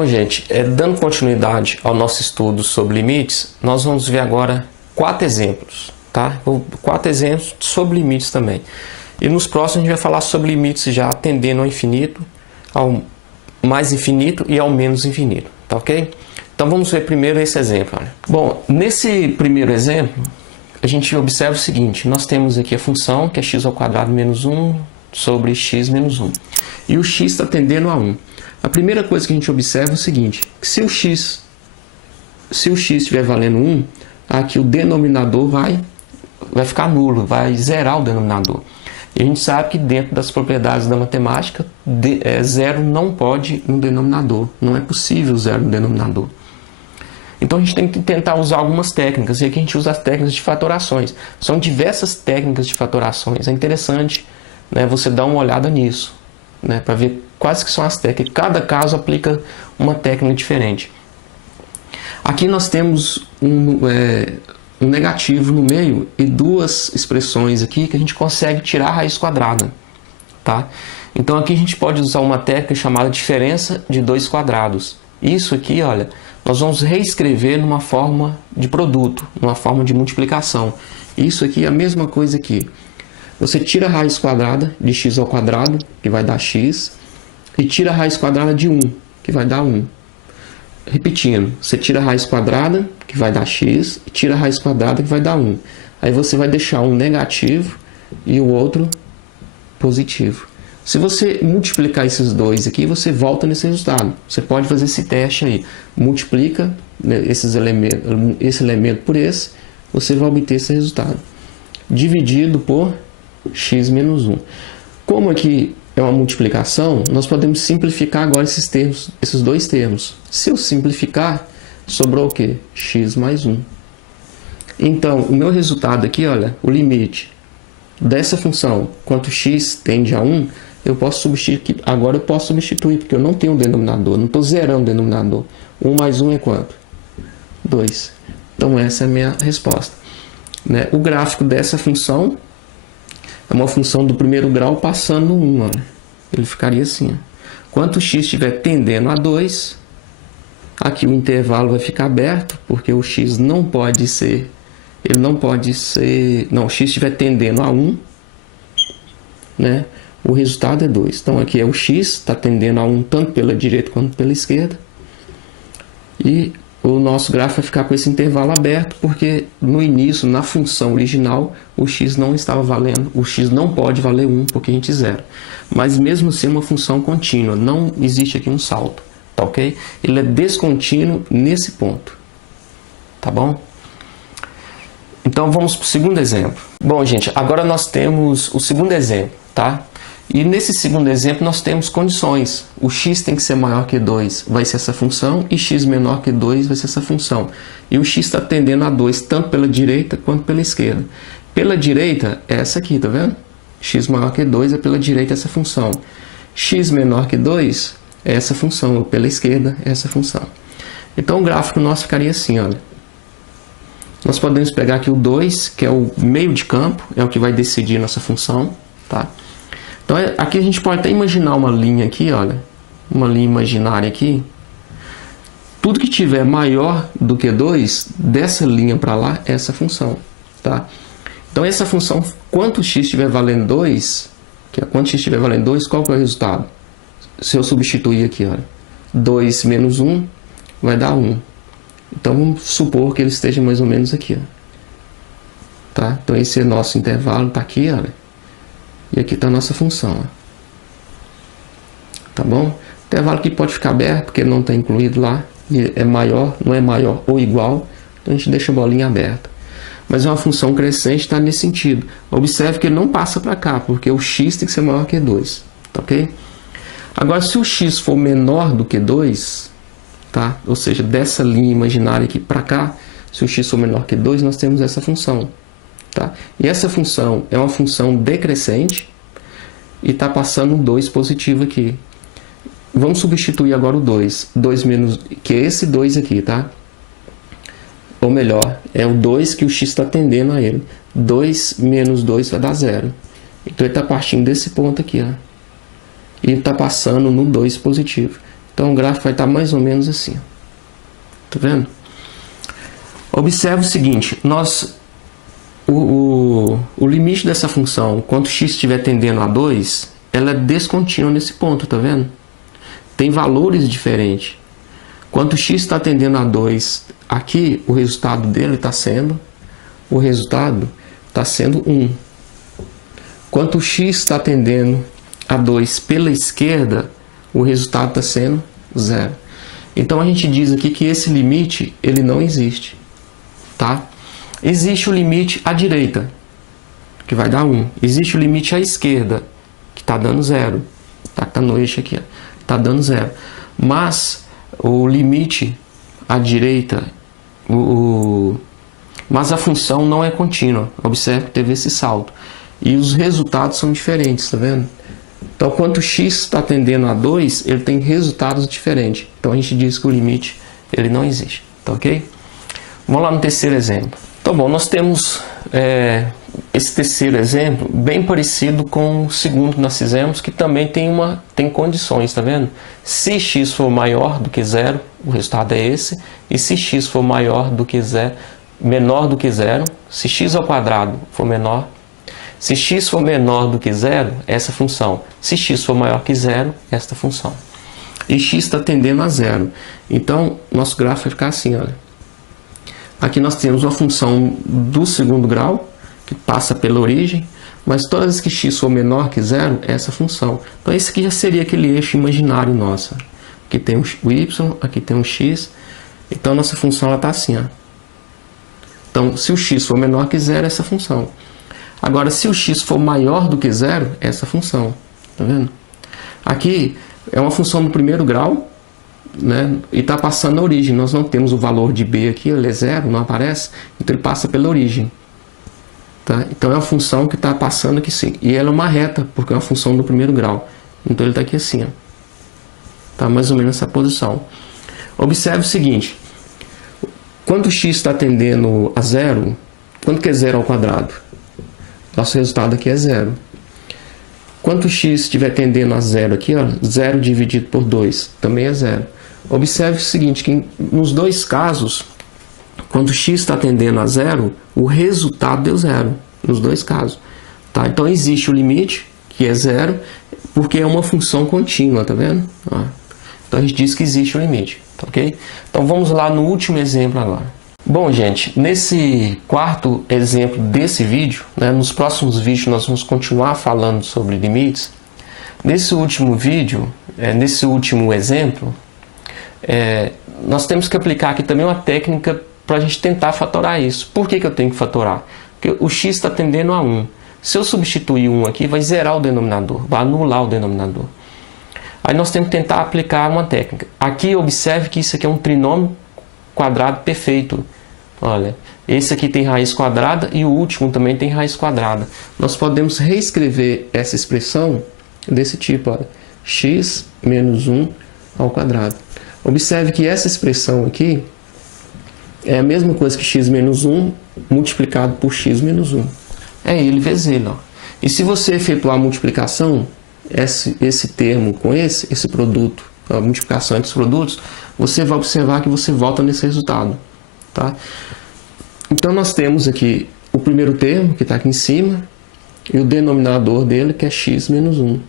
Bom, gente, dando continuidade ao nosso estudo sobre limites, nós vamos ver agora 4 exemplos, tá? 4 exemplos sobre limites também. E nos próximos a gente vai falar sobre limites já tendendo ao infinito, ao mais infinito e ao menos infinito, tá ok? Então vamos ver primeiro esse exemplo. Olha. Bom, nesse primeiro exemplo, a gente observa o seguinte: nós temos aqui a função que é x² menos 1 sobre x menos 1. E o x está tendendo a 1. A primeira coisa que a gente observa é o seguinte: que se o x estiver valendo 1, aqui o denominador vai ficar nulo, vai zerar o denominador. E a gente sabe que dentro das propriedades da matemática, zero não pode no denominador. Não é possível zero no denominador. Então a gente tem que tentar usar algumas técnicas. E aqui a gente usa as técnicas de fatorações. São diversas técnicas de fatorações. É interessante, né, você dar uma olhada nisso, né, para ver quais que são as técnicas. Cada caso aplica uma técnica diferente. Aqui nós temos um negativo no meio e duas expressões aqui que a gente consegue tirar a raiz quadrada, tá? Então aqui a gente pode usar uma técnica chamada diferença de dois quadrados. Isso aqui, olha, nós vamos reescrever numa forma de produto, numa forma de multiplicação. Isso aqui é a mesma coisa aqui. Você tira a raiz quadrada de x², que vai dar x, e tira a raiz quadrada de 1, que vai dar 1. Repetindo, você tira a raiz quadrada, que vai dar x, e tira a raiz quadrada, que vai dar 1. Aí você vai deixar um negativo e o outro positivo. Se você multiplicar esses dois aqui, você volta nesse resultado. Você pode fazer esse teste aí. Multiplica, né, esse elemento por esse, você vai obter esse resultado. Dividido por x menos 1. Como aqui é uma multiplicação, nós podemos simplificar agora esses dois termos. Se eu simplificar, sobrou o quê? X mais 1. Então, o meu resultado aqui, olha, o limite dessa função, quanto x tende a 1, eu posso substituir, agora eu posso substituir, porque eu não tenho um denominador, não estou zerando o denominador. 1 mais 1 é quanto? 2. Então, essa é a minha resposta. Né? O gráfico dessa função é uma função do primeiro grau passando no 1. Olha. Ele ficaria assim. Ó. Quanto x estiver tendendo a 2, aqui o intervalo vai ficar aberto, porque o x não pode ser... Ele não pode ser... Não, o x estiver tendendo a 1, né? O resultado é 2. Então aqui é o x, está tendendo a 1 tanto pela direita quanto pela esquerda. E o nosso gráfico vai ficar com esse intervalo aberto, porque no início, na função original, o x não estava valendo. O x não pode valer 1, porque a gente zera. Mas mesmo assim é uma função contínua, não existe aqui um salto. Tá ok? Ele é descontínuo nesse ponto. Tá bom? Então vamos para o segundo exemplo. Bom, gente, agora nós temos o segundo exemplo, tá? E nesse segundo exemplo nós temos condições. O x tem que ser maior que 2, vai ser essa função, e x menor que 2 vai ser essa função. E o x está tendendo a 2, tanto pela direita quanto pela esquerda. Pela direita é essa aqui, tá vendo? X maior que 2 é pela direita essa função. X menor que 2 é essa função, ou pela esquerda é essa função. Então o gráfico nosso ficaria assim, olha. Nós podemos pegar aqui o 2, que é o meio de campo, é o que vai decidir nossa função, tá? Então aqui a gente pode até imaginar uma linha aqui, olha, uma linha imaginária aqui. Tudo que tiver maior do que 2, dessa linha para lá, é essa função, tá? Então essa função, quanto x estiver valendo 2, que é quanto x estiver valendo 2, qual que é o resultado? Se eu substituir aqui, olha, 2 menos 1 vai dar 1. Então vamos supor que ele esteja mais ou menos aqui, ó. Tá? Então esse é nosso intervalo, está aqui, olha. E aqui está a nossa função. Ó. Tá bom? O intervalo aqui pode ficar aberto, porque ele não está incluído lá. E é maior, não é maior ou igual. Então a gente deixa a bolinha aberta. Mas é uma função crescente, está nesse sentido. Observe que ele não passa para cá, porque o x tem que ser maior que 2. Tá ok? Agora, se o x for menor do que 2, tá? Ou seja, dessa linha imaginária aqui para cá, se o x for menor que 2, nós temos essa função. Tá? E essa função é uma função decrescente e está passando um 2 positivo aqui. Vamos substituir agora o 2. 2 menos, que é esse 2 aqui, tá? Ou melhor, é o 2 que o x está tendendo a ele. 2 menos 2 vai dar 0. Então ele está partindo desse ponto aqui, ó. E está passando no 2 positivo. Então o gráfico vai estar mais ou menos assim. Tá vendo? Observe o seguinte, o limite dessa função, quando x estiver tendendo a 2, ela é descontínua nesse ponto, tá vendo? Tem valores diferentes. Quando x está tendendo a 2, aqui o resultado dele está sendo, 1. Quando x está tendendo a 2 pela esquerda, o resultado está sendo 0. Então a gente diz aqui que esse limite ele não existe, tá? Existe o limite à direita, que vai dar 1. Existe o limite à esquerda, que está dando 0. Tá? Tá no eixo aqui, está dando 0. Mas o limite à direita, mas a função não é contínua. Observe que teve esse salto. E os resultados são diferentes, tá vendo? Então, quando x está tendendo a 2, ele tem resultados diferentes. Então, a gente diz que o limite ele não existe. Tá ok? Vamos lá no terceiro exemplo. Então, bom, nós temos esse terceiro exemplo bem parecido com o segundo que nós fizemos, que também tem condições, tá vendo? Se x for maior do que 0, o resultado é esse. E se x for menor do que 0, se x ao quadrado for menor, se x for menor do que 0, essa função. Se x for maior que 0, esta função. E x está tendendo a 0. Então, nosso gráfico vai ficar assim, olha. Aqui nós temos uma função do segundo grau, que passa pela origem, mas todas as que x for menor que 0, é essa função. Então, esse aqui já seria aquele eixo imaginário nosso. Aqui tem o y, aqui tem o x. Então, nossa função está assim, ó. Então, se o x for menor que 0, é essa função. Agora, se o x for maior do que 0, é essa função. Tá vendo? Aqui é uma função do primeiro grau, né? E está passando a origem. Nós não temos o valor de b aqui, ele é 0, não aparece. Então, ele passa pela origem. Tá? Então, é uma função que está passando aqui sim. E ela é uma reta, porque é uma função do primeiro grau. Então, ele está aqui assim. Está mais ou menos nessa posição. Observe o seguinte. Quando x está tendendo a 0, quanto que é 0 ao quadrado? Nosso resultado aqui é 0. Quando x estiver tendendo a 0 aqui, ó, 0 dividido por 2, também é 0. Observe o seguinte, que nos dois casos, quando x está tendendo a 0, o resultado deu 0, nos dois casos. Tá? Então existe o limite, que é 0, porque é uma função contínua, tá vendo? Ó. Então a gente diz que existe o limite, tá ok? Então vamos lá no último exemplo agora. Bom, gente, nesse quarto exemplo desse vídeo, né, nos próximos vídeos nós vamos continuar falando sobre limites. Nesse último vídeo, nesse último exemplo, nós temos que aplicar aqui também uma técnica para a gente tentar fatorar isso. Por que eu tenho que fatorar? Porque o x está tendendo a 1. Se eu substituir 1 aqui, vai zerar o denominador, vai anular o denominador. Aí nós temos que tentar aplicar uma técnica. Aqui observe que isso aqui é um trinômio quadrado perfeito. Olha, esse aqui tem raiz quadrada e o último também tem raiz quadrada. Nós podemos reescrever essa expressão desse tipo, olha, x menos 1 ao quadrado. Observe que essa expressão aqui é a mesma coisa que x menos 1 multiplicado por x menos 1. É ele vezes ele. Ó. E se você efetuar a multiplicação, esse termo com esse produto, a multiplicação entre os produtos, você vai observar que você volta nesse resultado. Tá? Então nós temos aqui o primeiro termo, que está aqui em cima, e o denominador dele, que é x menos 1.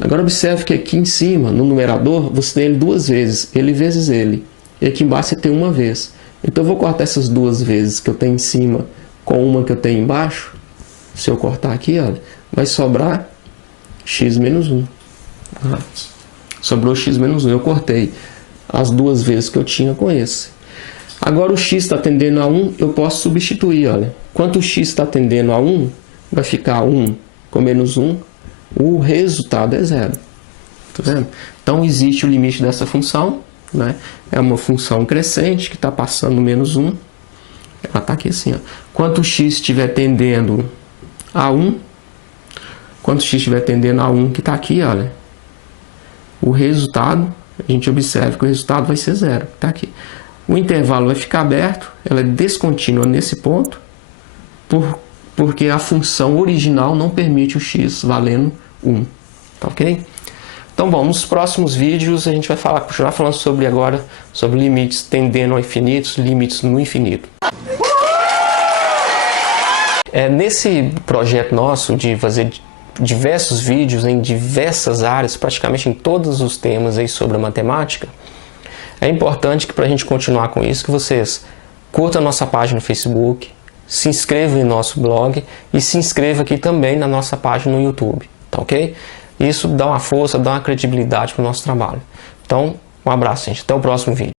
Agora observe que aqui em cima, no numerador, você tem ele duas vezes, ele vezes ele. E aqui embaixo você tem uma vez. Então eu vou cortar essas duas vezes que eu tenho em cima com uma que eu tenho embaixo. Se eu cortar aqui, olha, vai sobrar x menos 1. Sobrou x menos 1, eu cortei as duas vezes que eu tinha com esse. Agora o x está tendendo a 1, eu posso substituir, olha. Quanto o x está tendendo a 1, vai ficar 1 com menos 1, o resultado é 0. Tá vendo? Então existe o limite dessa função, né? É uma função crescente que está passando menos 1. Ela está aqui assim, ó. Quanto o x estiver tendendo a 1, quanto x estiver tendendo a 1, que está aqui, olha, o resultado, a gente observa que o resultado vai ser 0, está aqui. O intervalo vai ficar aberto, ela é descontínua nesse ponto, porque a função original não permite o x valendo 1. Tá ok? Então, bom, nos próximos vídeos a gente vai continuar falando sobre limites tendendo ao infinito, limites no infinito. Nesse projeto nosso de fazer diversos vídeos em diversas áreas, praticamente em todos os temas aí sobre a matemática, é importante que para a gente continuar com isso, que vocês curtam a nossa página no Facebook, se inscrevam em nosso blog e se inscrevam aqui também na nossa página no YouTube, tá ok? Isso dá uma força, dá uma credibilidade para o nosso trabalho. Então, um abraço, gente. Até o próximo vídeo.